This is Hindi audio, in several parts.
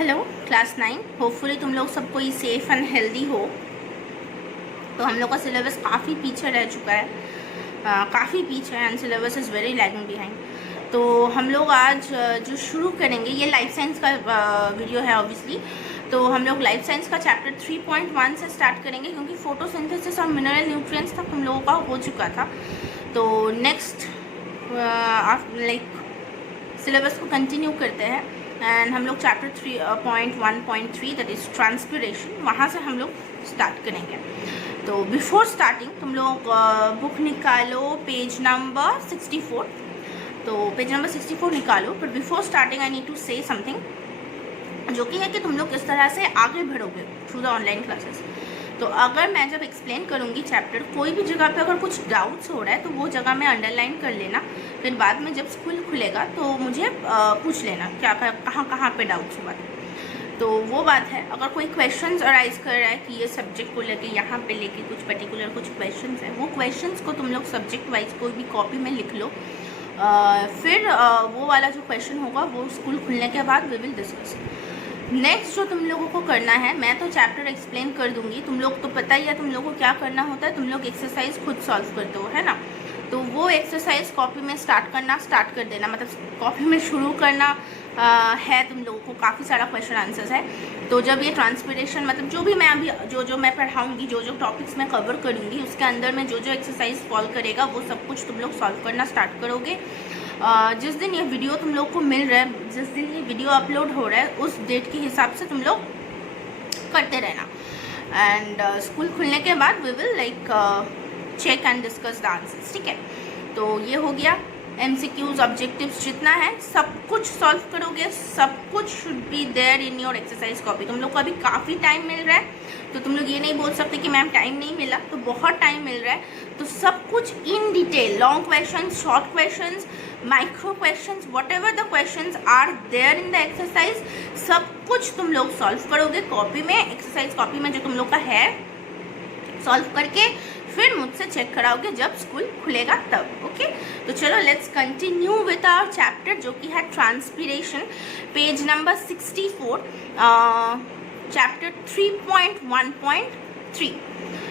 Hello class 9। होपफुली तुम लोग सब कोई सेफ़ एंड हेल्दी हो। तो हम लोग का सिलेबस काफ़ी पीछे रह चुका है, काफ़ी पीछे है and syllabus is very lagging behind. तो हम लोग आज जो शुरू करेंगे, ये लाइफ साइंस का वीडियो है ऑब्वियसली। तो हम लोग लाइफ साइंस का चैप्टर 3.1 से स्टार्ट करेंगे, क्योंकि फोटोसिंथेसिस और मिनरल न्यूट्रिएंट्स तक हम लोगों का हो चुका था। तो नेक्स्ट लाइक सिलेबस को कंटिन्यू करते हैं एंड हम लोग चैप्टर 3.1.3 दैट इज़ ट्रांसपिरेशन, वहाँ से हम लोग स्टार्ट करेंगे। तो बिफोर स्टार्टिंग तुम लोग बुक निकालो पेज नंबर 64। तो पेज नंबर 64 निकालो। But before starting I need to say something, जो कि है कि तुम लोग किस तरह से आगे बढ़ोगे थ्रू द ऑनलाइन क्लासेस। तो अगर मैं जब एक्सप्लेन करूँगी चैप्टर, कोई भी जगह पे अगर कुछ डाउट्स हो रहा है तो वो जगह में अंडरलाइन कर लेना। फिर बाद में जब स्कूल खुलेगा तो मुझे पूछ लेना क्या कहाँ पे डाउट्स हुआ। तो वो बात है। अगर कोई क्वेश्चंस अराइज कर रहा है कि ये सब्जेक्ट को लेके यहाँ पे लेके कुछ पर्टिकुलर कुछ क्वेश्चंस हैं, वो क्वेश्चंस को तुम लोग सब्जेक्ट वाइज कोई भी कॉपी में लिख लो। फिर वो वाला जो क्वेश्चन होगा वो स्कूल खुलने के बाद वी विल डिस्कस। नेक्स्ट जो तुम लोगों को करना है, मैं तो चैप्टर एक्सप्लेन कर दूंगी, तुम लोग तो पता ही है तुम लोगों को क्या करना होता है। तुम लोग एक्सरसाइज खुद सॉल्व करते हो, है ना। तो वो एक्सरसाइज कॉपी में स्टार्ट कर देना, मतलब कॉपी में शुरू करना है तुम लोगों को। काफ़ी सारा क्वेश्चन आंसर्स है। तो जब ये ट्रांसपिरेशन, मतलब जो भी मैं अभी जो मैं पढ़ाऊँगी, जो टॉपिक्स मैं कवर करूँगी, उसके अंदर में जो एक्सरसाइज फॉलो करेगा वो सब कुछ तुम लोग सॉल्व करना स्टार्ट करोगे। जिस दिन ये वीडियो तुम लोग को मिल रहा है, जिस दिन ये वीडियो अपलोड हो रहा है, उस डेट के हिसाब से तुम लोग करते रहना। एंड स्कूल खुलने के बाद we will like check and discuss the answers, ठीक है। तो ये हो गया। MCQs ऑब्जेक्टिव्स जितना है सब कुछ सॉल्व करोगे, सब कुछ should be there in your exercise copy. तुम लोग को अभी काफ़ी टाइम मिल रहा है, तो तुम लोग ये नहीं बोल सकते कि मैम टाइम नहीं मिला। तो बहुत टाइम मिल रहा है, तो सब कुछ in detail, long questions, short questions, micro questions, whatever the questions are there in the exercise, सब कुछ तुम लोग सॉल्व करोगे कॉपी में, एक्सरसाइज कॉपी में जो तुम लोग का है, सॉल्व करके फिर मुझसे चेक कराओगे जब स्कूल खुलेगा तब। ओके, तो चलो let's continue with our chapter, जो कि है ट्रांसपिरेशन, पेज नंबर 64, चैप्टर 3.1.3।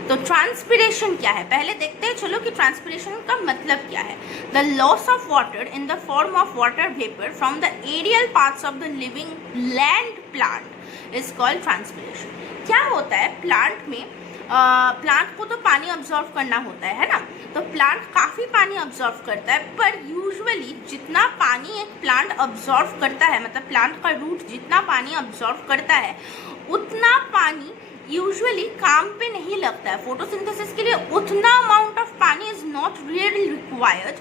तो ट्रांसपिरेशन क्या है पहले देखते हैं चलो कि ट्रांसपिरेशन का मतलब क्या है। The loss of water in the form of water vapour from the aerial parts of the living land plant is called transpiration. क्या होता है प्लांट में, प्लांट को तो पानी ऑब्जॉर्व करना होता है ना। तो प्लांट काफ़ी पानी ऑब्जॉर्व करता है, पर यूजुअली जितना पानी एक प्लांट ऑब्जॉर्व करता है, मतलब प्लांट का रूट जितना पानी ऑब्जॉर्व करता है, उतना पानी यूजुअली काम पे नहीं लगता है। फोटोसिंथेसिस के लिए उतना अमाउंट ऑफ पानी इज नॉट रियली रिक्वायर्ड।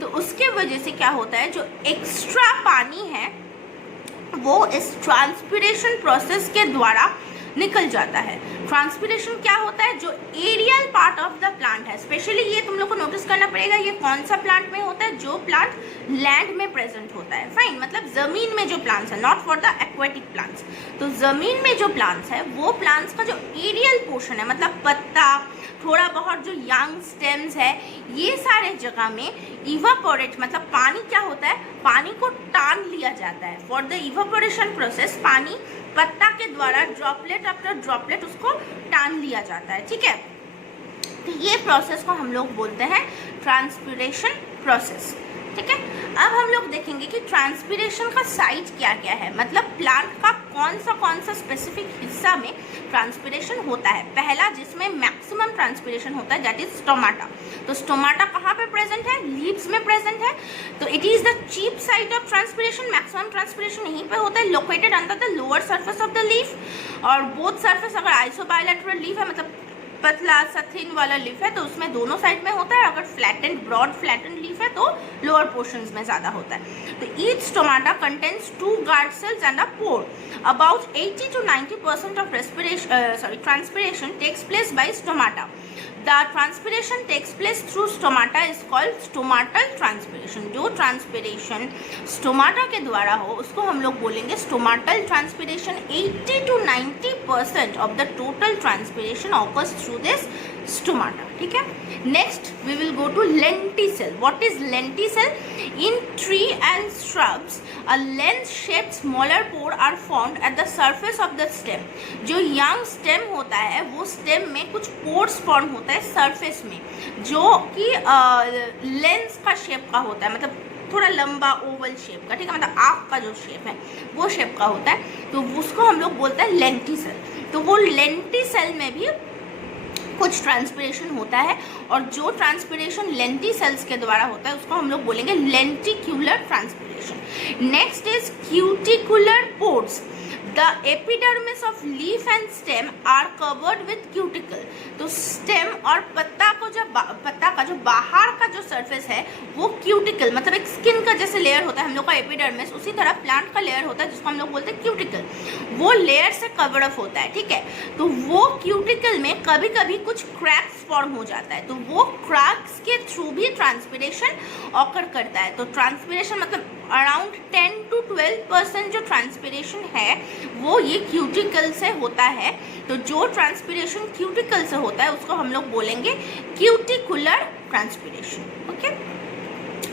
तो उसके वजह से क्या होता है, जो एक्स्ट्रा पानी है वो इस ट्रांसपिरेशन प्रोसेस के द्वारा निकल जाता है। ट्रांसपिरेशन क्या होता है, जो aerial part of the plant है, स्पेशली ये तुम लोग को नोटिस करना पड़ेगा, ये कौन सा प्लांट में होता है, जो प्लांट लैंड में प्रेजेंट होता है। फाइन, मतलब जमीन में जो प्लांट्स है, not for the aquatic plants. तो जमीन में जो प्लांट्स है वो प्लांट्स का जो एरियल पोर्शन है, मतलब पत्ता, थोड़ा बहुत जो यंग स्टेम्स है, ये सारे जगह में इवापोरेट, मतलब पानी क्या होता है, पानी को टान लिया जाता है। फॉर द इवापोरेशन प्रोसेस पानी पत्ता के द्वारा ड्रॉपलेट आफ्टर ड्रॉपलेट उसको टान लिया जाता है, ठीक है। तो ये प्रोसेस को हम लोग बोलते हैं ट्रांसपिरेशन प्रोसेस, ठीक है। अब हम लोग देखेंगे कि ट्रांसपिरेशन का साइट क्या क्या है, मतलब प्लांट का कौन सा स्पेसिफिक हिस्सा में ट्रांसपिरेशन होता है। पहला जिसमें मैक्सिमम ट्रांसपिरेशन होता है दैट इज स्टोमाटा। तो स्टोमाटा कहाँ पे प्रेजेंट है, लीव्स में प्रेजेंट है। तो it is the chief site of transpiration, maximum transpiration यहीं पे होता है, located under the lower surface of the leaf. और बोथ सर्फेस, अगर आइसोबायलैटरल लीफ है, मतलब पतला सा थिन वाला लीफ है, तो उसमें दोनों साइड में होता है। अगर फ्लैटेंड, ब्रॉड फ्लैटेंड लीफ है तो लोअर पोर्शंस में ज़्यादा होता है। तो each stomata contains 2 guard cells and a pore. About 80 to 90% of transpiration takes place by stomata. The transpiration takes place through stomata is called stomatal transpiration. जो ट्रांसपिरेशन स्टोमाटा के द्वारा हो उसको हम लोग बोलेंगे stomatal transpiration. 80 to 90% of the total transpiration occurs through this stomata, ठीक है। Next we will go to lenticel. What is lenticel? In tree and shrubs a lens shaped smaller pore are formed at the surface of the stem. जो यंग स्टेम होता है वो स्टेम में कुछ पोर्स फॉर्म होता है सरफेस में, जो कि लेंस का शेप का होता है, मतलब थोड़ा लंबा ओवल शेप का, ठीक है, मतलब आँख का जो शेप है वो शेप का होता है, तो उसको हम लोग बोलते हैं लेंटिसेल। तो वो लेंटिसेल में भी कुछ ट्रांसपिरेशन होता है, और जो ट्रांसपिरेशन लेंटिसेल्स के द्वारा होता है उसको हम लोग बोलेंगे lenticular transpiration. Next is cuticular pores. The epidermis of leaf and stem are covered with cuticle. तो स्टेम और पत्ता का जो बाहर का जो सरफेस है वो क्यूटिकल, मतलब एक स्किन का जैसे लेयर होता है हम लोग का एपिडर्मिस, उसी तरह प्लांट का लेयर होता है जिसको हम लोग बोलते हैं क्यूटिकल, वो लेयर से कवर्ड अप होता है, ठीक है। तो वो क्यूटिकल में कभी कभी कुछ क्रैक्स फॉर्म हो जाता है, तो वो क्रैक्स के थ्रू भी ट्रांसपिरेशन ऑकर करता है। तो ट्रांसपिरेशन मतलब अराउंड 10 to 12% जो ट्रांसपिरेशन है वो ये क्यूटिकल से होता है। तो जो ट्रांसपिरेशन क्यूटिकल से होता है उसको हम लोग बोलेंगे क्यूटिकुलर ट्रांसपिरेशन, ओके।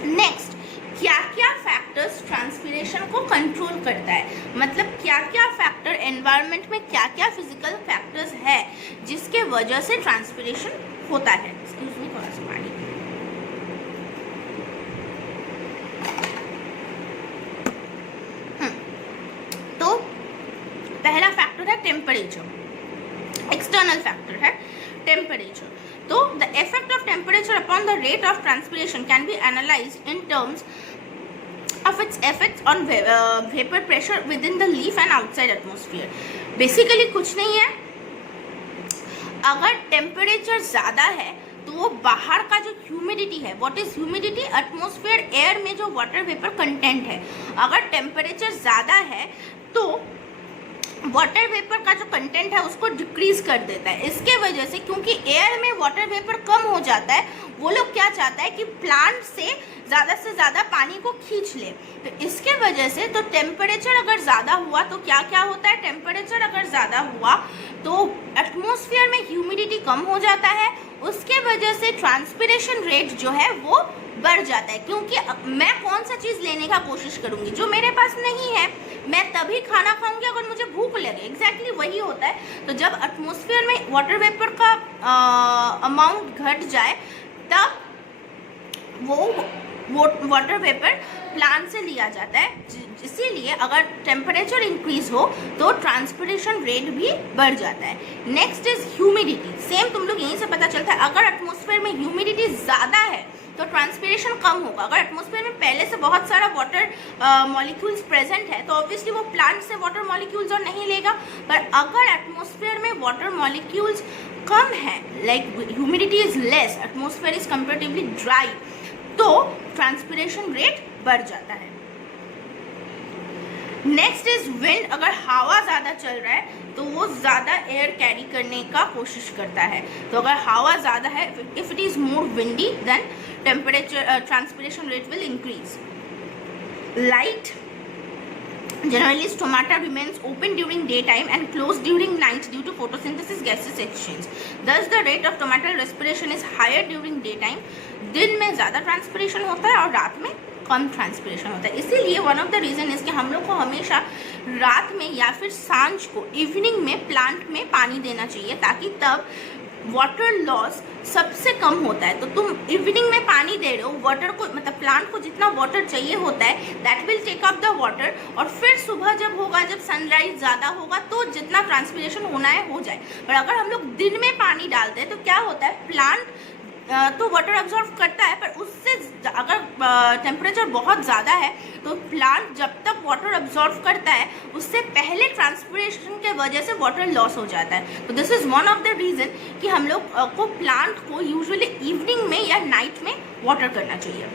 नेक्स्ट, क्या क्या फैक्टर्स ट्रांसपिरेशन को कंट्रोल करता है, मतलब क्या क्या फैक्टर एनवायरनमेंट में क्या क्या फिजिकल फैक्टर्स है जिसके वजह से ट्रांसपिरेशन होता है। एक्सक्यूज मी, थोड़ा सा पानी। तो पहला फैक्टर है टेम्परेचर, एक्सटर्नल फैक्टर है टेम्परेचर। तो the effect of temperature upon the rate of transpiration can be analysed in terms of its effects on vapor pressure within the leaf and outside atmosphere। Basically कुछ नहीं है, अगर टेम्परेचर ज़्यादा है तो वो बाहर का जो ह्यूमिडिटी है, what is humidity? Atmosphere air में जो वाटर वेपर कंटेंट है, अगर टेम्परेचर ज़्यादा है तो वाटर वेपर का जो कंटेंट है उसको डिक्रीज कर देता है। इसके वजह से, क्योंकि एयर में वाटर वेपर कम हो जाता है, वो लोग क्या चाहता है कि प्लांट से ज़्यादा पानी को खींच ले। तो इसके वजह से तो टेम्परेचर अगर ज़्यादा हुआ तो क्या क्या होता है? टेम्परेचर अगर ज़्यादा हुआ तो एटमॉस्फेयर में ह्यूमिडिटी कम हो जाता है, उसके वजह से ट्रांसपिरेशन रेट जो है वो बढ़ जाता है। क्योंकि मैं कौन सा चीज़ लेने का कोशिश करूँगी जो मेरे पास नहीं है, मैं तभी खाना खाऊंगी अगर मुझे भूख लगे। एग्जैक्टली वही होता है। तो जब एटमॉस्फेयर में वाटर वेपर का अमाउंट घट जाए तब वो वाटर वेपर प्लांट से लिया जाता है, इसीलिए अगर टेम्परेचर इंक्रीज हो तो ट्रांसपिरेशन रेट भी बढ़ जाता है। Next is humidity. सेम तुम लोग यहीं से पता चलता है, अगर एटमॉस्फेयर में ह्यूमिडिटी ज़्यादा है तो ट्रांसपिरेशन कम होगा। अगर एटमॉस्फेयर में पहले से बहुत सारा वाटर मॉलिक्यूल्स प्रेजेंट है तो ऑब्वियसली वो प्लांट से वाटर मॉलिक्यूल्स और नहीं लेगा। पर अगर एटमॉस्फेयर में वाटर मॉलिक्यूल्स कम है, like humidity is less, atmosphere is comparatively dry, तो ट्रांसपिरेशन रेट बढ़ जाता है। Next is wind. अगर हवा ज़्यादा चल रहा है तो वो ज़्यादा एयर कैरी करने का कोशिश करता है। तो अगर हवा ज़्यादा है, if it is more windy then temperature transpiration rate will increase. Light. Generally, stomata remains open during daytime and closed during night due to photosynthesis gases exchange. Thus, the rate of stomatal respiration is higher during daytime. दिन में ज़्यादा ट्रांसपिरेशन होता है और रात में कम ट्रांसपिरेशन होता है। इसीलिए one of the reason is कि हम लोग को हमेशा रात में या फिर सांझ को, इवनिंग में प्लांट में पानी देना चाहिए, ताकि तब वाटर लॉस सबसे कम होता है। तो तुम इवनिंग में पानी दे रहे हो, वाटर को मतलब प्लांट को जितना वाटर चाहिए होता है that will take up the water, और फिर सुबह जब होगा, जब सनराइज ज़्यादा होगा तो जितना ट्रांसपिरेशन होना है हो जाए। पर अगर हम लोग दिन में पानी डालते हैं तो क्या होता है, प्लांट तो वाटर अब्जॉर्व करता है, पर उससे अगर टेम्परेचर बहुत ज़्यादा है तो प्लांट जब तक वाटर अब्जॉर्व करता है उससे पहले ट्रांसपिरेशन के वजह से वाटर लॉस हो जाता है। तो this is one of the reason कि हम लोग को प्लांट को यूजुअली इवनिंग में या नाइट में वाटर करना चाहिए।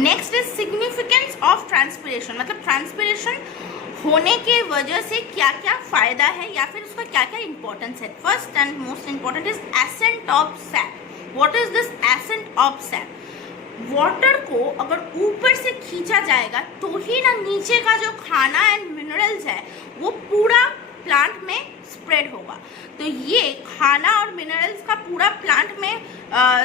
Next is significance of transpiration, मतलब ट्रांसपिरेशन होने के वजह से क्या क्या फ़ायदा है या फिर उसका क्या क्या इंपॉर्टेंस है। First and most important is ascent of SAP. What is this ascent of SAP? Water को अगर ऊपर से खींचा जाएगा तो ही ना नीचे का जो खाना एंड मिनरल्स है वो पूरा प्लांट में स्प्रेड होगा। तो ये खाना और मिनरल्स का पूरा प्लांट में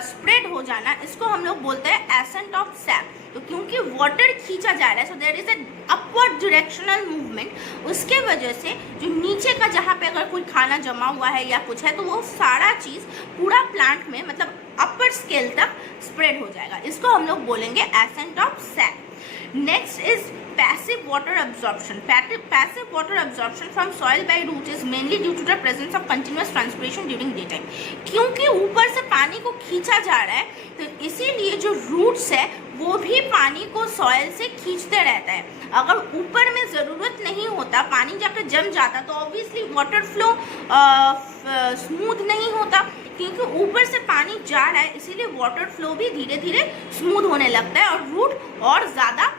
स्प्रेड हो जाना, इसको हम लोग बोलते हैं एसेंट ऑफ सैप। तो क्योंकि वाटर खींचा जा रहा है, so there is an upward directional movement, उसके वजह से जो नीचे का जहाँ पे अगर कोई खाना जमा हुआ है या कुछ है, तो वो सारा चीज़ पूरा प्लांट में मतलब अपर स्केल तक स्प्रेड हो जाएगा। इसको हम लोग बोलेंगे ascent of SAP. Next is passive water absorption. Passive water absorption from soil by root is mainly due to the presence of continuous transpiration during daytime. क्योंकि ऊपर से पानी को खींचा जा रहा है, तो इसीलिए जो रूट्स है वो भी पानी को सॉइल से खींचते रहता है। अगर ऊपर में ज़रूरत नहीं होता, पानी जाकर जम जाता, तो ऑब्वियसली वाटर फ्लो स्मूथ नहीं होता, क्योंकि ऊपर से पानी जा रहा है, इसीलिए वाटर फ्लो भी धीरे धीरे स्मूथ होने लगता है और रूट और ज़्यादा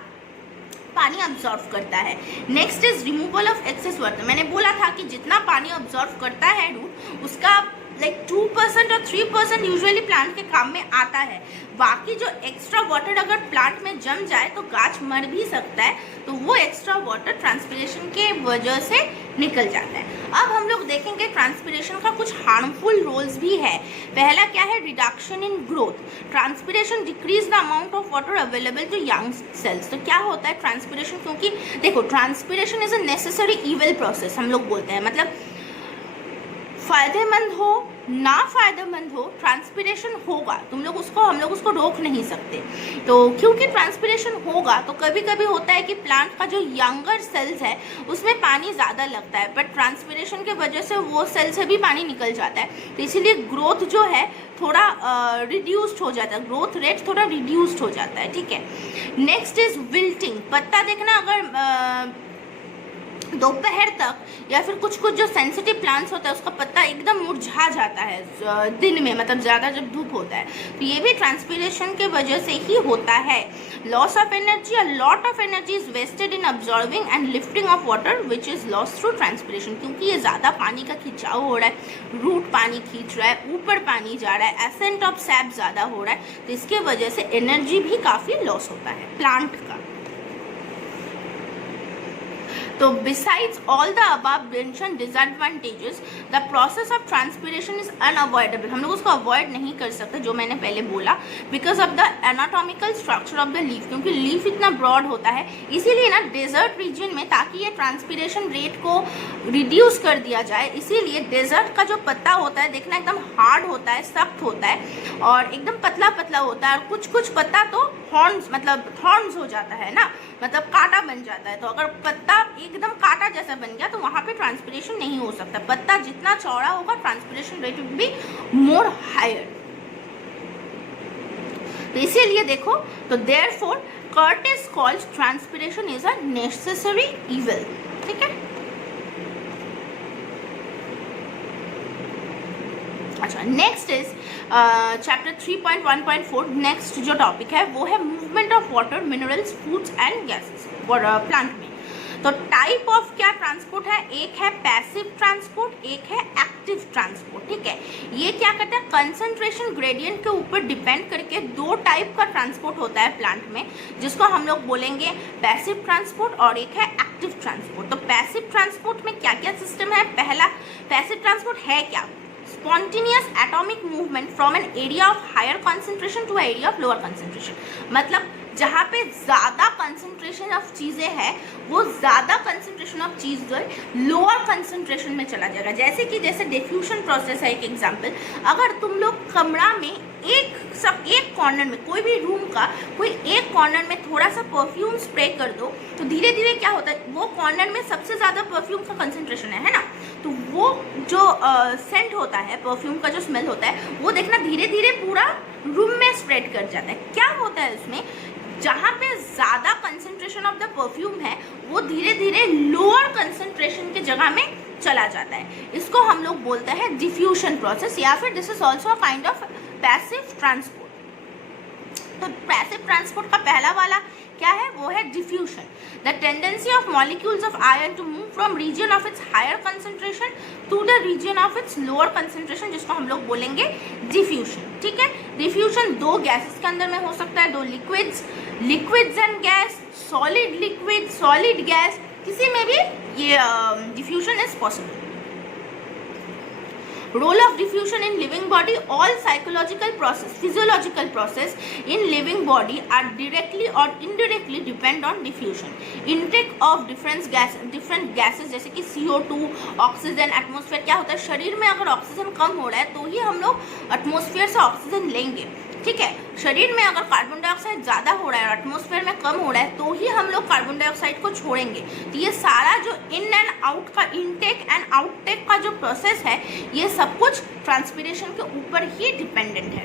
पानी अब्जॉर्व करता है। Next is removal of excess water. मैंने बोला था कि जितना पानी अब्जॉर्व करता है रूट, उसका लाइक 2% और 3% यूजुअली प्लांट के काम में आता है। बाकी जो एक्स्ट्रा वाटर अगर प्लांट में जम जाए तो गाछ मर भी सकता है, तो वो एक्स्ट्रा वाटर ट्रांसपिरेशन के वजह से निकल जाता है। अब हम लोग देखेंगे ट्रांसपिरेशन का कुछ हार्मफुल रोल्स भी है। पहला क्या है? Reduction in growth. Transpiration decrease the amount of water available to young cells. तो क्या होता है ट्रांसपिरेशन? क्योंकि देखो, transpiration is a necessary evil process हम लोग बोलते हैं, मतलब फायदेमंद हो ना फायदेमंद हो, ट्रांसपिरेशन होगा। हम लोग उसको रोक नहीं सकते। तो क्योंकि ट्रांसपिरेशन होगा, तो कभी कभी होता है कि प्लांट का जो यंगर सेल्स है उसमें पानी ज़्यादा लगता है, बट ट्रांसपिरेशन के वजह से वो सेल से भी पानी निकल जाता है, तो इसीलिए ग्रोथ जो है थोड़ा रिड्यूस्ड हो जाता है, ग्रोथ रेट थोड़ा रिड्यूस्ड हो जाता है। ठीक है। Next is wilting. पत्ता देखना, अगर दोपहर तक या फिर कुछ जो सेंसिटिव प्लांट्स होता है उसका पत्ता एकदम मुरझा जाता है दिन में, मतलब ज़्यादा जब धूप होता है, तो ये भी ट्रांसपिरेशन के वजह से ही होता है। Loss of energy, a lot of energy is wasted in absorbing and lifting of water which is loss through transpiration. क्योंकि ये ज़्यादा पानी का खिंचाव हो रहा है, रूट पानी खींच रहा है, ऊपर पानी जा रहा है, एसेंट ऑफ सैप ज़्यादा हो रहा है, तो इसके वजह से एनर्जी भी काफ़ी लॉस होता है प्लांट का। तो besides all the above mentioned disadvantages, the process of transpiration is unavoidable. हम लोग उसको अवॉइड नहीं कर सकते, जो मैंने पहले बोला, because of the anatomical structure of the leaf. क्योंकि लीफ इतना ब्रॉड होता है, इसीलिए ना डेजर्ट रीजन में, ताकि ये ट्रांसपिरेशन रेट को रिड्यूस कर दिया जाए, इसीलिए डेजर्ट का जो पत्ता होता है देखना एकदम हार्ड होता है, सख्त होता है और एकदम पतला पतला होता है, और कुछ पत्ता तो थॉर्न्स हो जाता है ना, मतलब कांटा बन जाता है। तो अगर पत्ता एकदम कांटा जैसा बन गया तो वहाँ पे ट्रांसपिरेशन नहीं हो सकता। पत्ता जितना चौड़ा होगा, transpiration rate will be more higher. तो इसीलिए देखो, तो therefore Curtis called transpiration is a necessary evil. ठीक है। अच्छा, नेक्स्ट इज चैप्टर 3.1.4। नेक्स्ट जो टॉपिक है वो है movement of water, minerals, foods and gases plant में। तो टाइप ऑफ क्या ट्रांसपोर्ट है? एक है पैसिव ट्रांसपोर्ट, एक है एक्टिव ट्रांसपोर्ट। ठीक है। ये क्या करता है? कंसंट्रेशन ग्रेडियंट के ऊपर डिपेंड करके दो टाइप का ट्रांसपोर्ट होता है प्लांट में, जिसको हम लोग बोलेंगे पैसिव ट्रांसपोर्ट और एक है एक्टिव ट्रांसपोर्ट। तो पैसिव ट्रांसपोर्ट में क्या क्या सिस्टम है? पहला, पैसिव ट्रांसपोर्ट है क्या? Spontaneous atomic movement from an area of higher concentration to area of lower concentration. मतलब जहाँ पे ज़्यादा कंसंट्रेशन ऑफ चीज़ें हैं, वो ज़्यादा कंसंट्रेशन ऑफ चीज़ जो है लोअर कंसंट्रेशन में चला जाएगा। जैसे डिफ्यूजन प्रोसेस है एक एग्जांपल। अगर तुम लोग कमरा में एक कॉर्नर में, कोई भी रूम का कोई एक कॉर्नर में थोड़ा सा परफ्यूम स्प्रे कर दो, तो धीरे धीरे क्या होता है, वो कॉर्नर में सबसे ज़्यादा परफ्यूम का कंसंट्रेशन है ना, तो वो जो सेंट होता है, परफ्यूम का जो स्मेल होता है, वो देखना धीरे धीरे पूरा रूम में स्प्रेड कर जाता है। क्या होता है उसमें? जहाँ पे ज़्यादा कंसंट्रेशन ऑफ द परफ्यूम है, वो धीरे धीरे लोअर कंसंट्रेशन के जगह में चला जाता है। इसको हम लोग बोलते हैं डिफ्यूजन प्रोसेस, या फिर this is also a kind of passive transport. तो पैसिव ट्रांसपोर्ट का पहला वाला क्या है? वो है diffusion. The tendency of molecules of ion to move from region of its higher concentration to the region of its lower concentration, जिसको हम लोग बोलेंगे डिफ्यूजन। ठीक है। डिफ्यूजन दो गैसेस के अंदर में हो सकता है, दो liquids and gas, solid liquid, solid gas, किसी में भी ये diffusion is possible. Role of diffusion in living body: all psychological process, physiological process in living body are directly or indirectly depend on diffusion. Intake of different gases जैसे कि CO2, ऑक्सीजन, एटमॉस्फेयर। क्या होता है, शरीर में अगर ऑक्सीजन कम हो रहा है तो ही हम लोग एटमॉस्फेयर से ऑक्सीजन लेंगे, ठीक है। शरीर में अगर कार्बन डाइऑक्साइड ज़्यादा हो रहा है और एटमॉस्फेयर में कम हो रहा है तो ही हम लोग कार्बन डाइऑक्साइड को छोड़ेंगे। तो ये सारा जो इन एंड आउट का, इनटेक एंड आउटटेक का जो प्रोसेस है, ये सब कुछ ट्रांसपीरेशन के ऊपर ही डिपेंडेंट है।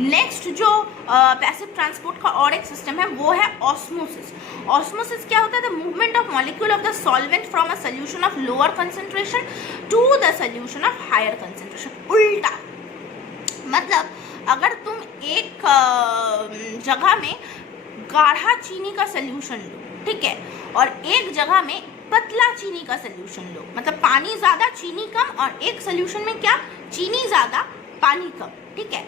नेक्स्ट जो पैसिव ट्रांसपोर्ट का और एक सिस्टम है वो है ऑस्मोसिस। ऑस्मोसिस क्या होता है, the movement of molecule of the solvent from a solution of lower concentration to the solution of higher concentration. उल्टा मतलब अगर तुम एक जगह में गाढ़ा चीनी का सोल्यूशन लो, ठीक है, और एक जगह में पतला चीनी का सोल्यूशन लो, मतलब पानी ज़्यादा चीनी कम, और एक सोल्यूशन में क्या, चीनी ज़्यादा पानी कम, ठीक है,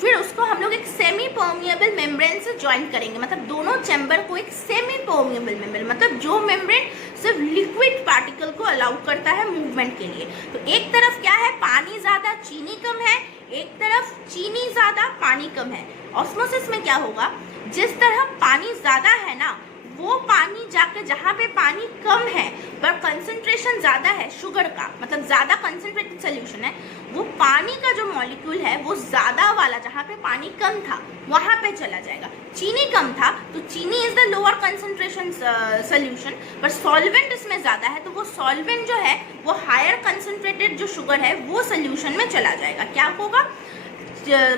फिर उसको हम लोग एक सेमी परमिएबल मेम्ब्रेन से ज्वाइन करेंगे। मतलब दोनों चैम्बर को एक सेमी परमिएबल मेम्ब्रेन, मतलब जो मेम्ब्रेन सिर्फ लिक्विड पार्टिकल को अलाउ करता है मूवमेंट के लिए। तो एक तरफ क्या है, पानी ज़्यादा चीनी कम है, एक तरफ चीनी ज़्यादा पानी कम है। ऑस्मोसिस में क्या होगा, जिस तरह पानी ज़्यादा है ना, वो पानी जाके जहाँ पे पानी कम है पर कंसंट्रेशन ज़्यादा है शुगर का, मतलब ज़्यादा कंसंट्रेटेड सोल्यूशन है, वो पानी का जो मॉलिक्यूल है वो ज़्यादा वाला जहाँ पे पानी कम था वहाँ पे चला जाएगा। चीनी कम था तो चीनी is the lower concentration solution, पर सॉल्वेंट इसमें ज़्यादा है तो वो सॉल्वेंट जो है वो हायर कंसंट्रेटेड जो शुगर है वो सोल्यूशन में चला जाएगा। क्या होगा,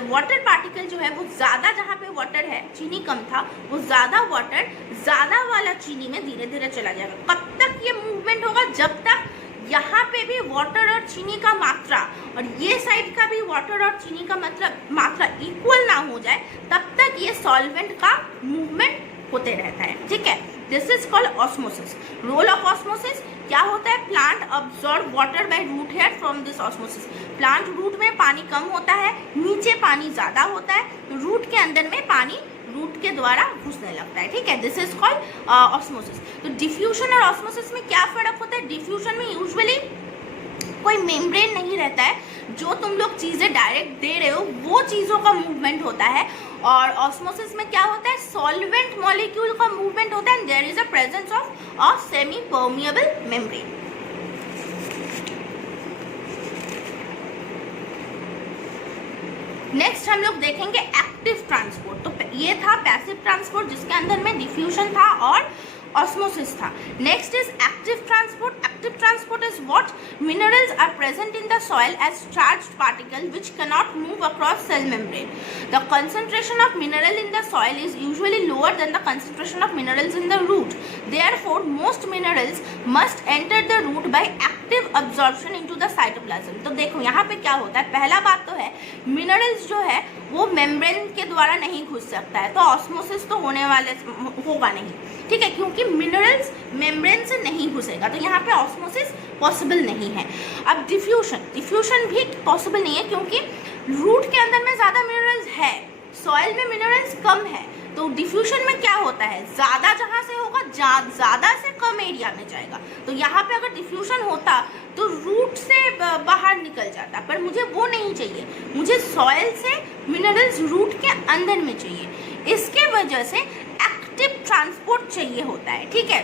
वाटर पार्टिकल जो है वो ज़्यादा, जहाँ पे वाटर है चीनी कम था, वो ज़्यादा वाटर ज़्यादा वाला चीनी में धीरे धीरे चला जाएगा। कब तक ये मूवमेंट होगा, जब तक यहाँ पे भी वाटर और चीनी का मात्रा और ये साइड का भी वाटर और चीनी का मात्रा इक्वल ना हो जाए, तब तक ये सॉल्वेंट का मूवमेंट होते रहता है, ठीक है। This is called osmosis. Role of osmosis क्या होता है, plant absorb water by root hair from this osmosis. Plant root में पानी कम होता है, नीचे पानी ज़्यादा होता है, तो रूट के अंदर में पानी रूट के द्वारा घुसने लगता है, ठीक है। This is called osmosis. तो डिफ्यूजन और ऑस्मोसिस में क्या फ़र्क होता है, डिफ्यूजन में यूजुअली कोई मेम्ब्रेन नहीं रहता है, जो तुम लोग चीज़ें डायरेक्ट दे रहे हो वो चीज़ों का मूवमेंट होता है, और ऑस्मोसिस में क्या होता है, सॉल्वेंट मॉलिक्यूल का मूवमेंट होता है, and there is a presence of semi permeable membrane. Next हम लोग देखेंगे एक्टिव ट्रांसपोर्ट। तो ये था पैसिव ट्रांसपोर्ट जिसके अंदर में डिफ्यूजन था और ऑस्मोसिस था। Next is active transport. Active transport is what minerals are present in the soil as charged particle which cannot move across cell membrane. The concentration of mineral in the soil is usually lower than the concentration of minerals in the root. Therefore most minerals must enter the root by active absorption into the cytoplasm. तो देखो यहाँ पे क्या होता है, पहला बात तो है मिनरल्स जो है वो मेम्ब्रेन के द्वारा नहीं घुस सकता है, तो ऑस्मोसिस तो होगा नहीं, ठीक है, क्योंकि मिनरल्स मेम्ब्रेन से नहीं घुसेगा, तो यहाँ पे ऑस्मोसिस पॉसिबल नहीं है। अब डिफ्यूजन भी पॉसिबल नहीं है क्योंकि रूट के अंदर में ज़्यादा मिनरल्स है, सॉइल में मिनरल्स कम है, तो डिफ्यूजन में क्या होता है, ज़्यादा जहाँ से होगा ज़्यादा से कम एरिया में जाएगा। तो यहाँ पे अगर डिफ्यूजन होता तो रूट से बाहर निकल जाता, पर मुझे वो नहीं चाहिए, मुझे सॉइल से मिनरल्स रूट के अंदर में चाहिए, इसके वजह से एक्टिव ट्रांसपोर्ट चाहिए होता है, ठीक है।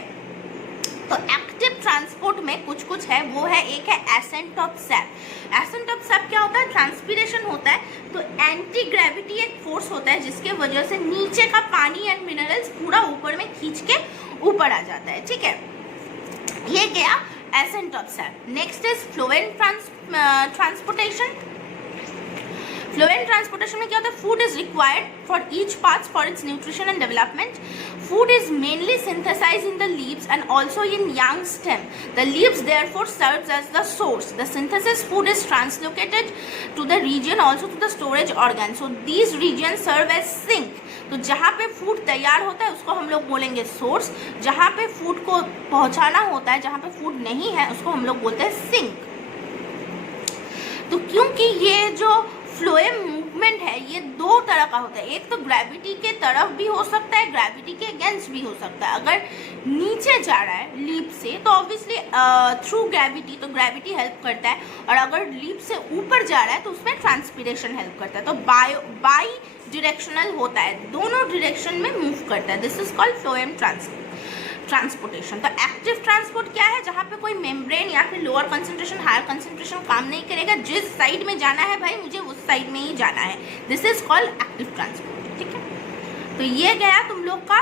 तो एक्टिव ट्रांसपोर्ट में कुछ है, वो है, एक है ascent of SAP. Ascent of SAP क्या होता है, ट्रांसपीरेशन होता है, तो एंटी ग्रेविटी एक फोर्स होता है जिसके वजह से नीचे का पानी एंड मिनरल्स पूरा ऊपर में खींच के ऊपर आ जाता है, ठीक है। ये गया ascent of SAP. Next is fluent transportation. Fluent transportation में क्या होता है, food is required for each part for its nutrition and development. Food is mainly synthesized in the leaves and also in young stem. The leaves therefore serves as the source. The synthesis food is translocated to the region, also to the storage organ. So these regions serve as sink. तो जहाँ पे फूड तैयार होता है उसको हम लोग बोलेंगे सोर्स, जहाँ पे फूड को पहुँचाना होता है, जहाँ पे फूड नहीं है उसको हम लोग बोलते हैं सिंक। तो क्योंकि ये जो फ्लोएम मूवमेंट है ये दो तरह का होता है, एक तो ग्रेविटी के तरफ भी हो सकता है, ग्रेविटी के अगेंस्ट भी हो सकता है। अगर नीचे जा रहा है लीप से तो ऑब्वियसली थ्रू ग्रेविटी, तो ग्रेविटी हेल्प करता है, और अगर लीप से ऊपर जा रहा है तो उसमें ट्रांसपीरेशन हेल्प करता है। तो बाई डायरेक्शनल होता है, दोनों डायरेक्शन में मूव करता है। This is called phloem transportation. तो एक्टिव ट्रांसपोर्ट क्या है, जहाँ पे कोई मेम्ब्रेन या फिर लोअर कंसंट्रेशन हायर कंसंट्रेशन काम नहीं करेगा, जिस साइड में जाना है भाई मुझे उस साइड में ही जाना है, this is called active transport. ठीक है, तो ये गया तुम लोग का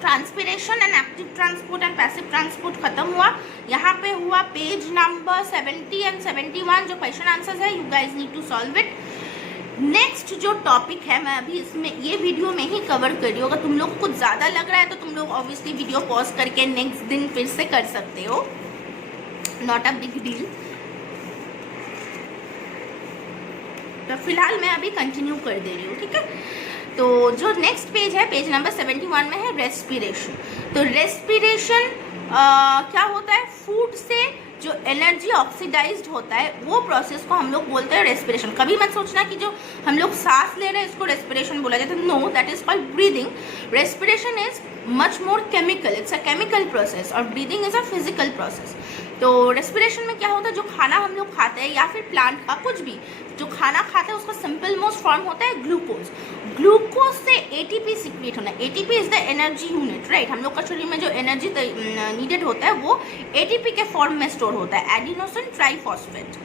transpiration and active transport and passive transport खत्म हुआ। यहाँ पे हुआ पेज नंबर 70 एंड 71 जो क्वेश्चन आंसर्स है, you guys need to solve it. Next जो टॉपिक है मैं अभी इसमें ये वीडियो में ही कवर कर रही हूँ। अगर तुम लोग को कुछ ज़्यादा लग रहा है तो तुम लोग ऑब्वियसली वीडियो पॉज करके नेक्स्ट दिन फिर से कर सकते हो, नॉट अ बिग डील। तो फिलहाल मैं अभी कंटिन्यू कर दे रही हूँ, ठीक है। तो जो नेक्स्ट पेज है, पेज नंबर 71 में है रेस्पिरेशन। तो रेस्पिरेशन क्या होता है, फूड से जो एनर्जी ऑक्सीडाइज्ड होता है वो प्रोसेस को हम लोग बोलते हैं रेस्पिरेशन। कभी मत सोचना कि जो हम लोग सांस ले रहे हैं इसको रेस्पिरेशन बोला जाता है, no, that is called breathing. Respiration is much more chemical, it's a chemical process, और breathing is a physical process. तो रेस्पिरेशन में क्या होता है, जो खाना हम लोग खाते हैं या फिर प्लांट का कुछ भी जो खाना खाते हैं उसका सिंपल मोस्ट फॉर्म होता है ग्लूकोज। ग्लूकोज से एटीपी सिक्रेट होना, ATP is the energy unit, right. हम लोग का शरीर में जो एनर्जी नीडेड होता है वो एटीपी के फॉर्म में स्टोर होता है, एडिनोसिन ट्राइफॉस्फेट,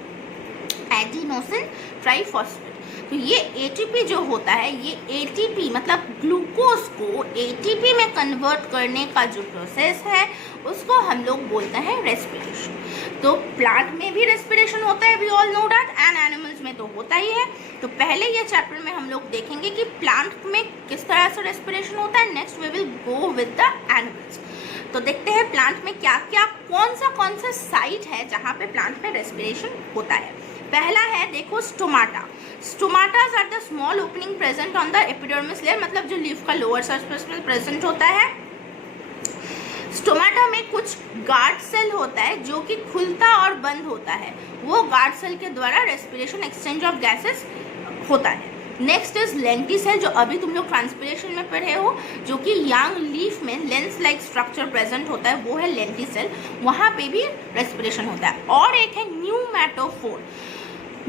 एडिनोसिन ट्राइफॉस्फेट। तो ये एटीपी जो होता है, ये एटीपी मतलब ग्लूकोज को एटीपी में कन्वर्ट करने का जो प्रोसेस है उसको हम लोग बोलते हैं रेस्पिरेशन। तो प्लांट में भी रेस्पिरेशन होता है, we all know that, and animals में तो होता ही है। तो पहले ये चैप्टर में हम लोग देखेंगे कि प्लांट में किस तरह से रेस्पिरेशन होता है, next we will go with the animals. तो देखते हैं प्लांट में क्या क्या कौन सा साइट है जहाँ पे प्लांट में रेस्पिरेशन होता है। पहला है देखो stomata. Stomatas are the small opening present on the epidermis layer, मतलब जो लीफ का लोअर सरफेस में प्रेजेंट होता है। स्टोमाटा में कुछ गार्ड सेल होता है जो कि खुलता और बंद होता है, वो गार्ड सेल के द्वारा रेस्पिरेशन एक्सचेंज ऑफ गैसेस होता है। नेक्स्ट इज लेंटिसेल, जो अभी तुम लोग ट्रांसपिरेशन में पढ़े हो, जो कि यंग लीफ में लेंस लाइक स्ट्रक्चर प्रेजेंट होता है, वो है लेंटिसेल, वहाँ पे भी रेस्पिरेशन होता है। और एक है न्यूमैटोफोर।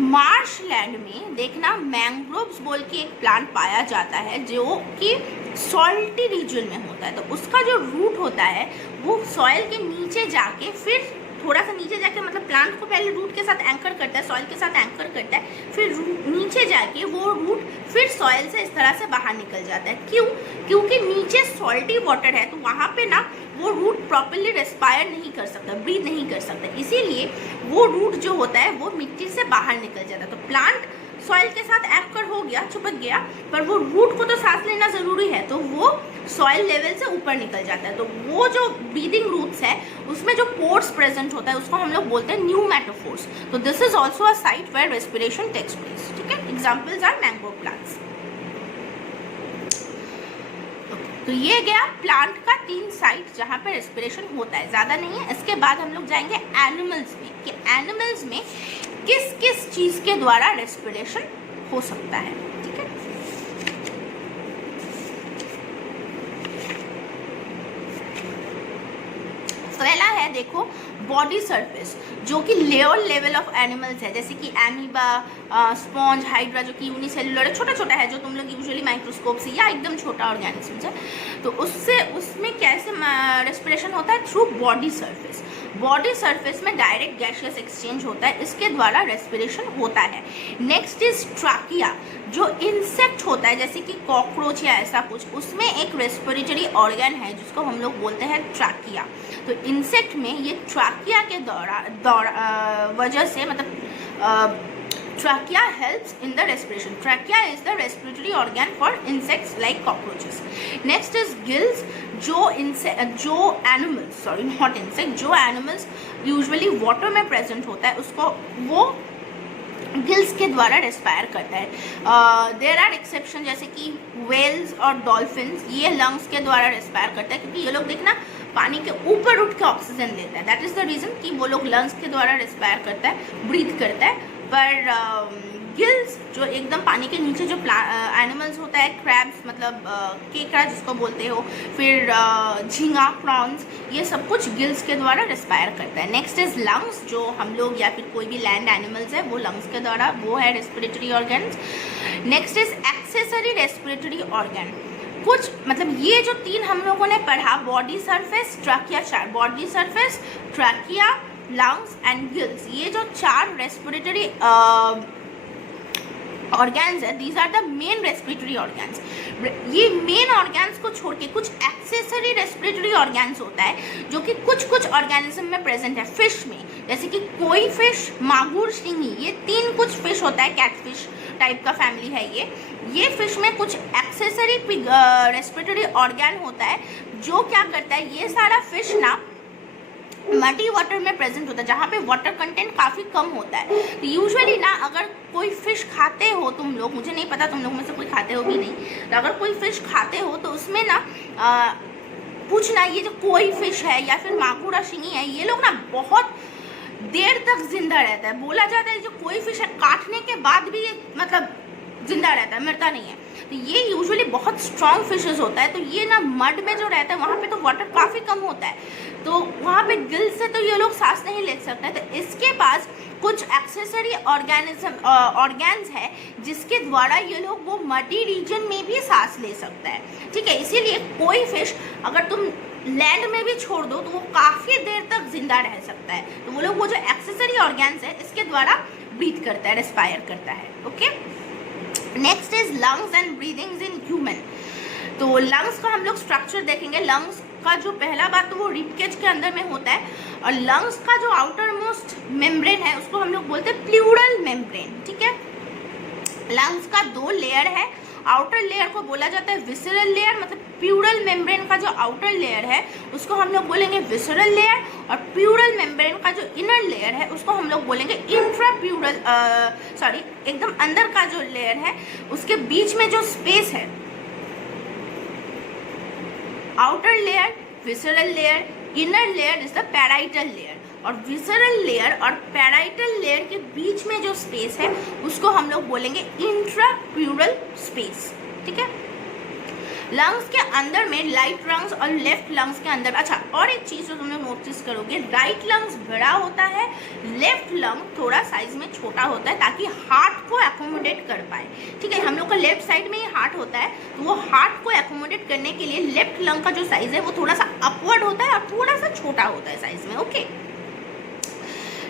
मार्श लैंड में देखना मैंग्रोव्स बोल के एक प्लांट पाया जाता है जो कि सॉल्टी रीजन में होता है। तो उसका जो रूट होता है वो सॉइल के नीचे जाके फिर थोड़ा सा नीचे जाके, मतलब प्लांट को पहले रूट के साथ एंकर करता है, सॉइल के साथ एंकर करता है, फिर नीचे जाके वो रूट फिर सॉइल से इस तरह से बाहर निकल जाता है। क्यों? क्योंकि नीचे सॉल्टी वाटर है, तो वहाँ पे ना वो रूट प्रॉपरली रेस्पायर नहीं कर सकता, ब्रीथ नहीं कर सकता, इसीलिए वो रूट जो होता है वो मिट्टी से बाहर निकल जाता है। तो प्लांट सॉइल के साथ एंकर हो गया, चिपक गया, पर वो रूट को तो सांस लेना ज़रूरी है, तो वो सॉइल लेवल से ऊपर निकल जाता है। तो वो जो ब्रीदिंग रूट्स है उसमें जो पोर्स प्रेजेंट होता है उसको हम लोग बोलते हैं न्यूमैटोफोर्स। तो this is also a site where respiration takes place, ठीक है। Examples are mangrove plants. तो ये गया प्लांट का 3 साइट जहाँ पे रेस्पिरेशन होता है, ज़्यादा नहीं है। इसके बाद हम लोग जाएंगे एनिमल्स में, कि एनिमल्स में किस किस चीज़ के द्वारा रेस्पिरेशन हो सकता है, ठीक है। पहला है देखो बॉडी सरफेस, जो कि लोअर लेवल ऑफ एनिमल्स है, जैसे कि एमीबा, स्पॉन्ज, हाइड्रा, जो कि यूनिसेलुलर है, छोटा छोटा है, जो तुम लोग यूजुअली माइक्रोस्कोप से या एकदम छोटा ऑर्गेनिज्म है, तो उसमें कैसे रेस्पिरेशन होता है, through body surface. Body surface में डायरेक्ट गैसियस एक्सचेंज होता है, इसके द्वारा रेस्पिरेशन होता है। नेक्स्ट इज ट्राकिया, जो इंसेक्ट होता है जैसे कि कॉकरोच या ऐसा कुछ, उसमें एक रेस्पिरेटरी ऑर्गन है जिसको हम लोग बोलते हैं ट्राकिया। तो इंसेक्ट में ये ट्राकिया के वजह से, मतलब trachea helps in the respiration. Trachea is the respiratory organ for insects like cockroaches. Next is gills, जो एनिमल्स, सॉरी नॉट इंसेक्ट, जो एनिमल्स यूजुअली वाटर में प्रेजेंट होता है उसको वो गिल्स के द्वारा रेस्पायर करता है। देयर आर एक्सेप्शन, जैसे कि वेल्स और डॉल्फिन्स, ये लंग्स के द्वारा रेस्पायर करता है, क्योंकि ये लोग देखना पानी के ऊपर उठ के ऑक्सीजन लेता है, दैट इज़ द रीज़न कि वो लोग लंग्स के द्वारा रेस्पायर करता है, ब्रीथ करता है। पर गिल्स जो एकदम पानी के नीचे जो एनिमल्स होता है, क्रैब्स मतलब केकड़ा जिसको बोलते हो, फिर झींगा, प्रॉन्स, ये सब कुछ गिल्स के द्वारा रेस्पायर करता है। नेक्स्ट इज लंग्स, जो हम लोग या फिर कोई भी लैंड एनिमल्स है वो लंग्स के द्वारा, वो है respiratory organs. Next is accessory respiratory organ, कुछ मतलब ये जो 3 हम लोगों ने पढ़ा, body surface, trachea, body surface, trachea, lungs and gills, ये जो 4 रेस्पिरेटरी ऑर्गन्स है, these are the main respiratory organs. ये मेन ऑर्गन्स को छोड़ के कुछ एक्सेसरी रेस्पिरेटरी ऑर्गन्स होता है जो कि कुछ कुछ ऑर्गेनिज्म में प्रेजेंट है। फिश में जैसे कि कोई फिश, मागुर, सिंगी, ये 3 कुछ फिश होता है, कैटफिश टाइप का फैमिली है ये फिश में कुछ एक्सेसरी रेस्पिरेटरी ऑर्गन होता है जो क्या करता है, ये सारा फिश ना मडी वाटर में प्रेजेंट होता है जहाँ पे वाटर कंटेंट काफ़ी कम होता है। तो यूजुअली ना अगर कोई फिश खाते हो तुम लोग, मुझे नहीं पता तुम लोग में से कोई खाते हो कि नहीं, तो अगर कोई फिश खाते हो तो उसमें ना पूछना, ये जो कोई फिश है या फिर मागुर और शिंगी है, ये लोग ना बहुत देर तक जिंदा रहता है। बोला जाता है जो कोई फिश है काटने के बाद भी ये मतलब जिंदा रहता है, मरता नहीं है। तो ये यूजुअली बहुत स्ट्रॉन्ग फिशेस होता है। तो ये ना मड में जो रहता है वहाँ पे तो वाटर काफ़ी कम होता है, तो वहाँ पे गिल से तो ये लोग सांस नहीं ले सकते। तो इसके पास कुछ एक्सेसरी ऑर्गन्स है जिसके द्वारा ये लोग वो मडी रीजन में भी सांस ले सकता है, ठीक है। इसीलिए कोई फिश अगर तुम लैंड में भी छोड़ दो तो वो काफ़ी देर तक जिंदा रह सकता है। तो वो लोग वो जो एक्सेसरी ऑर्गन्स है इसके द्वारा ब्रीथ करता है, रेस्पायर करता है, okay. Next is lungs and breathings in human. तो लंग्स का हम लोग स्ट्रक्चर देखेंगे। लंग्स का जो पहला बात तो वो रिब केज के अंदर में होता है, और लंग्स का जो आउटर मोस्ट मेम्ब्रेन है उसको हम लोग बोलते हैं प्लूरल मेम्ब्रेन, ठीक है। लंग्स का 2 लेयर है, आउटर लेयर को बोला जाता है विसरल लेयर, मतलब प्लूरल मेम्ब्रेन का जो आउटर लेयर है उसको हम लोग बोलेंगे विसरल लेयर, और प्लूरल मेम्ब्रेन का जो इनर लेयर है उसको हम लोग बोलेंगे इंफ्रा प्लूरल, एकदम अंदर का जो लेयर है उसके बीच में जो स्पेस है, outer layer, visceral layer, inner layer is the parietal layer. और विसरल लेयर और पैराइटल लेयर के बीच में जो स्पेस है उसको हम लोग बोलेंगे इंट्राप्लूरल स्पेस, ठीक है। लंग्स के अंदर में राइट लंग्स और लेफ्ट लंग्स के अंदर, अच्छा और एक चीज़ जो तुम लोग नोटिस करोगे, राइट लंग्स बड़ा होता है, लेफ्ट लंग थोड़ा साइज में छोटा होता है ताकि हार्ट को एकोमोडेट कर पाए, ठीक है। हम लोग का लेफ्ट साइड में ही हार्ट होता है, तो वो हार्ट को एकोमोडेट करने के लिए लेफ्ट लंग का जो साइज है वो थोड़ा सा अपवर्ड होता है और थोड़ा सा छोटा होता है साइज में, ओके।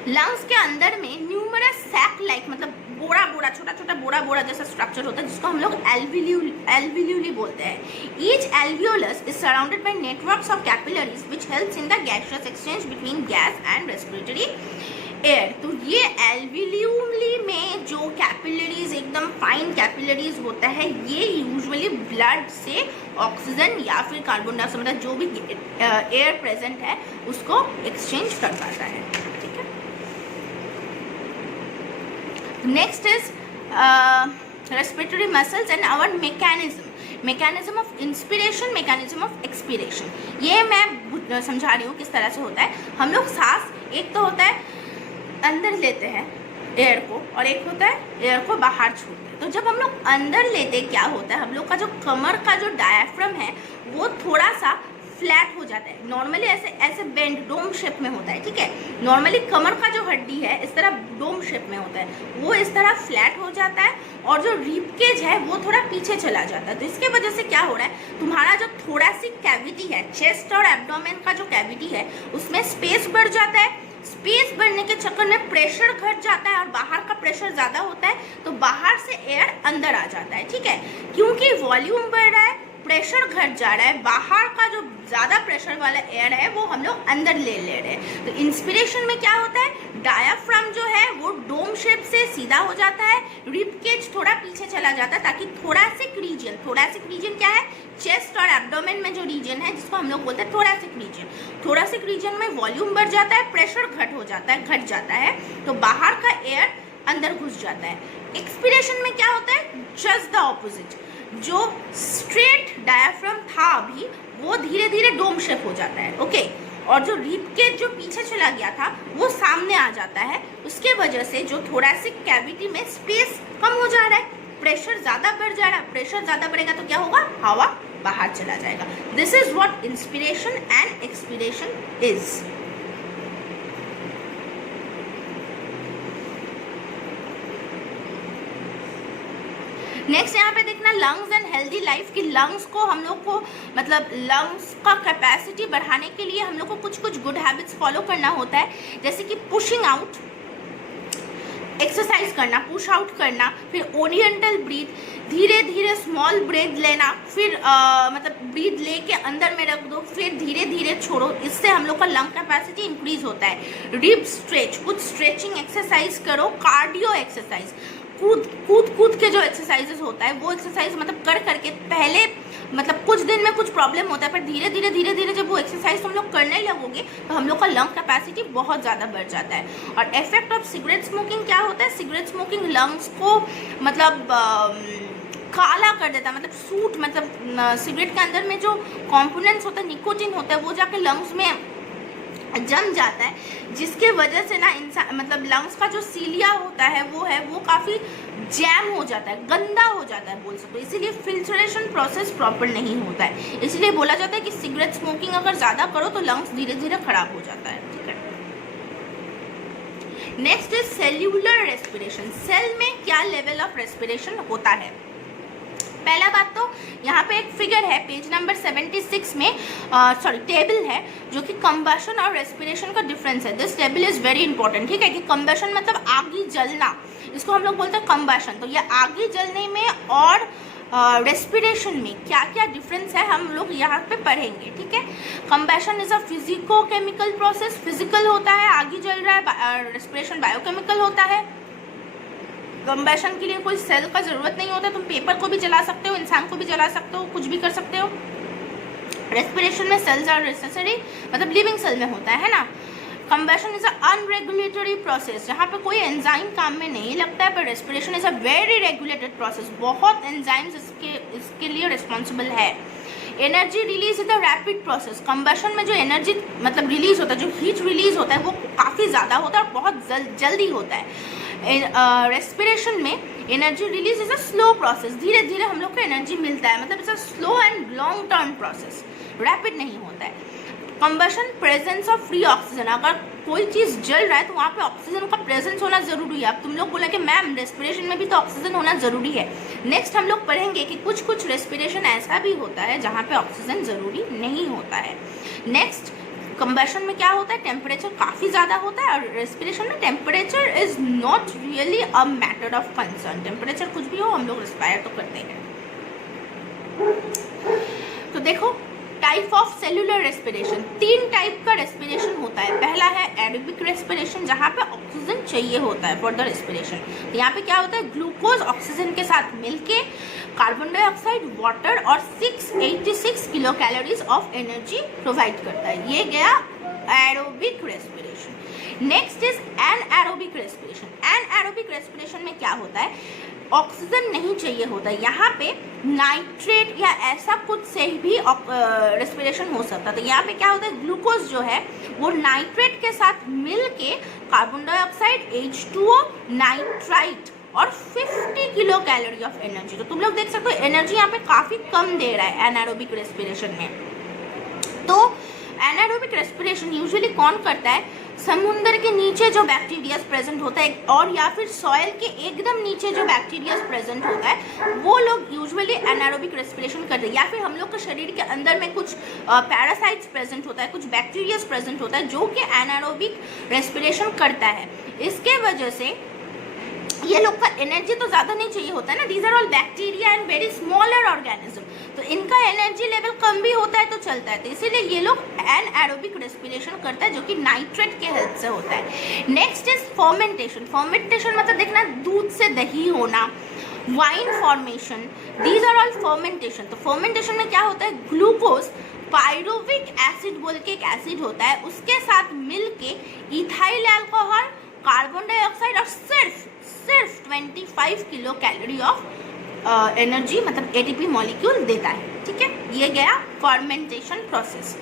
लंग्स के अंदर में न्यूमरस सैक लाइक मतलब बोरा बोरा, छोटा छोटा बोरा बोरा जैसा स्ट्रक्चर होता है जिसको हम लोग एल्वियोली बोलते हैं। Each alveolus is surrounded by networks of capillaries which helps in the gaseous exchange between gas and respiratory air. तो ये एल्वियोली में जो कैपिलरीज, एकदम फाइन कैपिलरीज होता है, ये यूजुअली ब्लड से ऑक्सीजन या फिर कार्बन डाइऑक्साइड मतलब जो भी एयर प्रेजेंट है उसको एक्सचेंज कर पाता है, ठीक है। Next is respiratory muscles and our mechanism of inspiration, mechanism of expiration। ये मैं समझा रही हूँ किस तरह से होता है। हम लोग सांस एक तो होता है अंदर लेते हैं एयर को, और एक होता है एयर को बाहर छोड़ते हैं। तो जब हम लोग अंदर लेते क्या होता है, हम लोग का जो कमर का जो डायफ्राम है वो थोड़ा सा फ्लैट हो जाता है। नॉर्मली ऐसे बेंड डोम शेप में होता है, ठीक है। नॉर्मली कमर का जो हड्डी है इस तरह डोम शेप में होता है, वो इस तरह फ्लैट हो जाता है, और जो रिब केज है वो थोड़ा पीछे चला जाता है। तो इसके वजह से क्या हो रहा है, तुम्हारा जो थोरैसिक कैविटी है, चेस्ट और एब्डोमेन का जो कैविटी है उसमें स्पेस बढ़ जाता है। स्पेस बढ़ने के चक्कर में प्रेशर घट जाता है और बाहर का प्रेशर ज़्यादा होता है, तो बाहर से एयर अंदर आ जाता है, ठीक है। क्योंकि वॉल्यूम बढ़ रहा है, प्रेशर घट जा रहा है, बाहर का जो ज़्यादा प्रेशर वाला एयर है वो हम लोग अंदर ले रहे हैं। तो इंस्पिरेशन में क्या होता है, डायाफ्राम जो है वो डोम शेप से सीधा हो जाता है, रिब केज थोड़ा पीछे चला जाता है ताकि थोरैसिक रीजन क्या है, चेस्ट और एब्डोमेन में जो रीजन है जिसको हम लोग बोलते हैं थोरैसिक रीजन में वॉल्यूम बढ़ जाता है, प्रेशर घट जाता है, तो बाहर का एयर अंदर घुस जाता है। एक्सपिरेशन में क्या होता है, जस्ट द ऑपोजिट, जो स्ट्रेट डायफ्राम था अभी वो धीरे धीरे डोम शेप हो जाता है, ओके। और जो रिब केज जो पीछे चला गया था वो सामने आ जाता है। उसके वजह से जो थोरैसिक कैविटी में स्पेस कम हो जा रहा है, प्रेशर ज़्यादा बढ़ जा रहा है। प्रेशर ज़्यादा बढ़ेगा तो क्या होगा, हवा बाहर चला जाएगा। This is what inspiration and expiration is. Next यहाँ पे देखना लंग्स एंड हेल्दी लाइफ की लंग्स को हम लोग को मतलब लंग्स का कैपेसिटी बढ़ाने के लिए हम लोग को कुछ कुछ गुड हैबिट्स फॉलो करना होता है, जैसे कि पुशिंग आउट, एक्सरसाइज करना, पुश आउट करना, फिर ओरिएंटल ब्रीथ, धीरे धीरे स्मॉल ब्रेथ लेना, फिर मतलब ब्रीथ लेके अंदर में रख दो, फिर धीरे धीरे छोड़ो। इससे हम लोग का लंग कैपेसिटी इंक्रीज होता है। रिब स्ट्रेच, कुछ स्ट्रेचिंग एक्सरसाइज करो, कार्डियो एक्सरसाइज, कूद के जो एक्सरसाइजेस होता है वो एक्सरसाइज मतलब कर करके पहले मतलब कुछ दिन में कुछ प्रॉब्लम होता है, पर धीरे धीरे जब वो एक्सरसाइज तुम लोग करने लगोगे तो हम लोग का लंग कैपेसिटी बहुत ज़्यादा बढ़ जाता है। और इफेक्ट ऑफ सिगरेट स्मोकिंग क्या होता है, सिगरेट स्मोकिंग लंग्स को मतलब काला कर देता है, मतलब सूट मतलब सिगरेट के अंदर में जो कॉम्पोनेंट्स होता है, निकोटिन होता है, वो जाके लंग्स में जम जाता है, जिसके वजह से ना इंसान मतलब लंग्स का जो सीलिया होता है वो काफ़ी जैम हो जाता है, गंदा हो जाता है बोल सकते हो। इसीलिए फिल्ट्रेशन प्रोसेस प्रॉपर नहीं होता है। इसलिए बोला जाता है कि सिगरेट स्मोकिंग अगर ज़्यादा करो तो लंग्स धीरे धीरे खराब हो जाता है। ठीक है, next is cellular respiration. Cell में क्या लेवल ऑफ रेस्पिरेशन होता है। पहला बात तो यहाँ पे एक फिगर है पेज नंबर 76 में, टेबल है जो कि कंबशन और रेस्पिरेशन का डिफरेंस है। This table is very important. ठीक है, कि कंबशन मतलब आगी जलना, इसको हम लोग बोलते हैं कंबशन। तो ये आगी जलने में और रेस्पिरेशन में क्या क्या डिफरेंस है हम लोग यहाँ पे पढ़ेंगे। ठीक है, combustion is a physico chemical process, physical होता है, आगी जल रहा है। रेस्पिरेशन बायोकेमिकल होता है। कंबशन के लिए कोई सेल का ज़रूरत नहीं होता, तुम पेपर को भी जला सकते हो, इंसान को भी जला सकते हो, कुछ भी कर सकते हो। रेस्पिरेशन में सेल्स आर नेसेसरी, मतलब लिविंग सेल में होता है ना। कंबशन इज अ अनरेगुलेटरी प्रोसेस, जहाँ पे कोई एंजाइम काम में नहीं लगता है, पर respiration is a very regulated process, बहुत एंजाइम्स इसके लिए रिस्पॉन्सिबल है। Energy release is the rapid process, combustion में जो एनर्जी मतलब रिलीज होता है, जो हीट रिलीज होता है वो काफ़ी ज़्यादा होता है और बहुत जल्दी होता है। रेस्पिरेशन में energy release is a slow process, धीरे धीरे हम लोग को एनर्जी मिलता है, मतलब it's a slow and long term process, rapid नहीं होता है। Combustion presence of free oxygen, अगर कोई चीज़ जल रहा है तो वहाँ पे ऑक्सीजन का प्रेजेंस होना ज़रूरी है। अब तुम लोग बोले कि मैम रेस्पिरेशन में भी तो ऑक्सीजन होना ज़रूरी है। नेक्स्ट हम लोग पढ़ेंगे कि कुछ कुछ रेस्पिरेशन ऐसा भी होता है जहाँ पे ऑक्सीजन ज़रूरी नहीं होता है। नेक्स्ट कंबशन में क्या होता है, टेम्परेचर काफ़ी ज़्यादा होता है, और रेस्पिरेशन में temperature is not really a matter of concern. Temperature कुछ भी हो हम लोग रेस्पायर तो करते हैं। तो देखो type of cellular respiration, 3 type का रेस्पिरेशन होता है। पहला है एरोबिक रेस्पिरेशन, जहाँ पे ऑक्सीजन चाहिए होता है फॉर द रेस्पिरेशन। तो यहाँ पे क्या होता है, ग्लूकोज ऑक्सीजन के साथ मिलके कार्बन डाइऑक्साइड, वाटर और 686 kilo calories of energy provide करता है। ये गया aerobic respiration. Next is anaerobic respiration. Anaerobic respiration में क्या होता है, ऑक्सीजन नहीं चाहिए होता है, यहाँ पे नाइट्रेट या ऐसा कुछ से भी रेस्पिरेशन हो सकता है। तो यहाँ पे क्या होता है, ग्लूकोज जो है वो नाइट्रेट के साथ मिल के कार्बन डाइऑक्साइड, H2O, नाइट्राइट और 50 किलो कैलोरी ऑफ एनर्जी। तो तुम लोग देख सकते हो एनर्जी यहाँ पे काफ़ी कम दे रहा है एनारोबिक रेस्पिरेशन में। तो एनारोबिक रेस्पिरेशन यूजुअली कौन करता है, समुद्र के नीचे जो बैक्टीरिया प्रेजेंट होता है और या फिर सॉइल के एकदम नीचे जो बैक्टीरिया प्रेजेंट होता है वो लोग यूजुअली एनारोबिक रेस्पिरेशन करते हैं। या फिर हम लोग के शरीर के अंदर में कुछ पैरासाइट्स प्रेजेंट होता है, कुछ बैक्टीरिया प्रेजेंट होता है जो कि एनारोबिक रेस्पिरेशन करता है। इसके वजह से ये लोग का एनर्जी तो ज़्यादा नहीं चाहिए होता है ना, these are all bacteria and very smaller organism, तो इनका एनर्जी लेवल कम भी होता है तो चलता है। तो इसीलिए ये लोग एनएरोबिक रेस्पिरेशन करता है जो कि नाइट्रेट के हेल्प से होता है। Next is fermentation. फर्मेंटेशन मतलब देखना दूध से दही होना, wine formation, these are all fermentation. तो फर्मेंटेशन में क्या होता है, ग्लूकोज पायरुविक एसिड बोल के एक एसिड होता है, उसके साथ मिल के इथाइल अल्कोहल, कार्बन डाइऑक्साइड और सिर्फ 25 किलो कैलोरी ऑफ एनर्जी मतलब एटीपी मॉलिक्यूल देता है। ठीक है, ये गया fermentation process.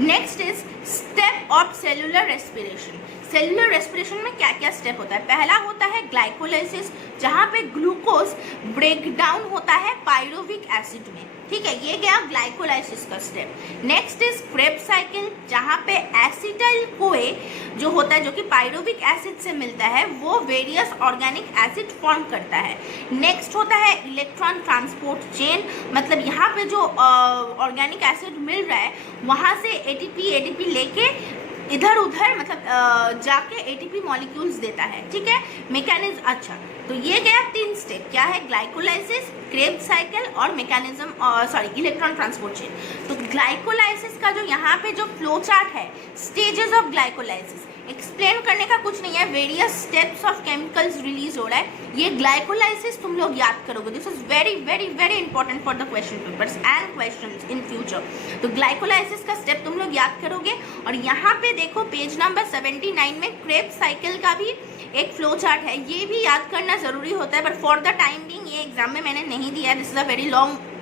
Next is step of cellular respiration. Cellular respiration में क्या क्या स्टेप होता है? पहला होता है ग्लाइकोलाइसिस, जहाँ पे ग्लूकोज ब्रेक डाउन होता है पायरुविक एसिड में, ठीक है, ये गया ग्लाइकोलाइसिस का step. Next is Krebs cycle, जहाँ पे एसिटाइल कोए जो होता है, जो कि पायरुविक एसिड से मिलता है, वो वेरियस ऑर्गेनिक एसिड फॉर्म करता है। नेक्स्ट होता है इलेक्ट्रॉन ट्रांसपोर्ट चेन, मतलब यहाँ पे जो ऑर्गेनिक एसिड मिल रहा है वहाँ से एटीपी लेके इधर उधर मतलब जाके एटीपी मॉलिक्यूल्स देता है, ठीक है, मैकेनिज्म। अच्छा, तो ये गया 3 स्टेप, क्या है? ग्लाइकोलाइसिस, क्रेब्स साइकिल और मैकेनिज्म इलेक्ट्रॉन ट्रांसपोर्ट चेन। तो ग्लाइकोलाइसिस का जो यहाँ पे जो फ्लो चार्ट है, स्टेजेस ऑफ ग्लाइकोलाइसिस, एक्सप्लेन करने का कुछ नहीं है, various steps of chemicals release हो रहा है। ये ग्लाइकोलाइसिस तुम लोग याद करोगे, this is very very very important for the question papers and questions in future. तो ग्लाइकोलाइसिस का स्टेप तुम लोग याद करोगे। और यहाँ पे देखो पेज नंबर 79 में क्रेब्स साइकिल का भी एक फ्लो चार्ट है, ये भी याद करना जरूरी होता है, but for the time being ये एग्जाम में मैंने नहीं दिया है, this is a very long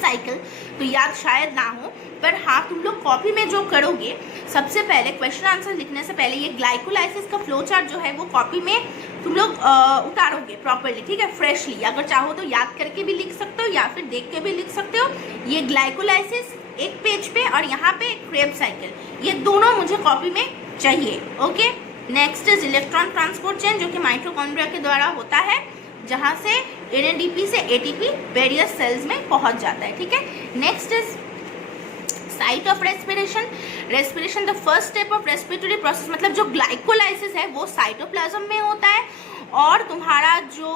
cycle, तो याद शायद ना हो। पर हाँ, तुम लोग कॉपी में जो करोगे, सबसे पहले क्वेश्चन आंसर लिखने से पहले ये ग्लाइकोलाइसिस का फ्लो चार्ट जो है वो कॉपी में तुम लोग उतारोगे प्रॉपरली, ठीक है, फ्रेशली। अगर चाहो तो याद करके भी लिख सकते हो या फिर देख के भी लिख सकते हो। ये ग्लाइकोलाइसिस एक पेज पे और यहाँ पे क्रेब्स साइकिल, ये दोनों मुझे कॉपी में चाहिए, okay. Next is electron transport chain, जो कि माइटोकॉन्ड्रिया के द्वारा होता है, जहाँ से एनएडीपी से एटीपी वेरियस सेल्स में पहुंच जाता है, ठीक है। Next is site of respiration. Respiration the first step of respiratory process, मतलब जो ग्लाइकोलाइसिस है वो साइटोप्लाज्म में होता है, और तुम्हारा जो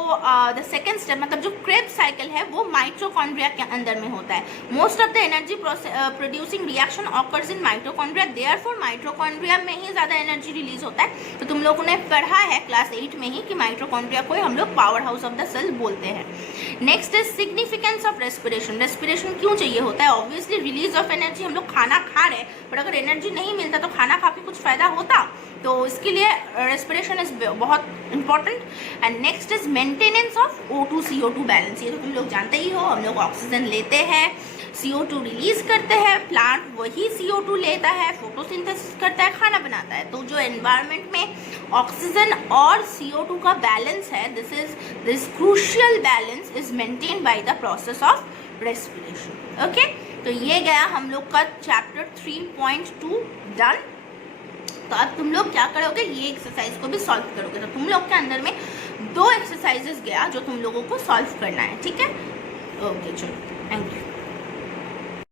द सेकेंड स्टेप मतलब जो क्रेब्स साइकिल है वो माइटोकॉन्ड्रिया के अंदर में होता है। Most of the energy producing reaction occurs in mitochondria, therefore mitochondria में ही ज़्यादा एनर्जी रिलीज होता है। तो तुम लोगों ने पढ़ा है क्लास 8 में ही कि माइटोकॉन्ड्रिया को हम लोग power house of the cell बोलते हैं। Next is significance of respiration. Respiration क्यों चाहिए होता है? ऑब्वियसली रिलीज ऑफ एनर्जी, हम लोग खाना खा रहे हैं, बट अगर एनर्जी नहीं मिलता तो खाना खा के कुछ फायदा होता, तो इसके लिए रेस्पिरेशन इज बहुत important. And next is maintenance of O2 CO2 balance. ये तो तुम लोग जानते ही हो, हम लोग ऑक्सीजन लेते हैं, CO2 रिलीज करते हैं, प्लांट वही CO2 लेता है, फोटोसिंथेसिस करता है, खाना बनाता है। तो जो एनवायरनमेंट में ऑक्सीजन और CO2 का बैलेंस है, this crucial balance is maintain by the process of respiration, okay. तो ये गया हम लोग का चैप्टर 3.2 डन। तो अब तुम लोग क्या करोगे, ये एक्सरसाइज को भी सॉल्व करोगे। तो तुम लोग के अंदर में 2 एक्सरसाइजेस गया जो तुम लोगों को सॉल्व करना है, ठीक है, ओके, चलो, थैंक यू।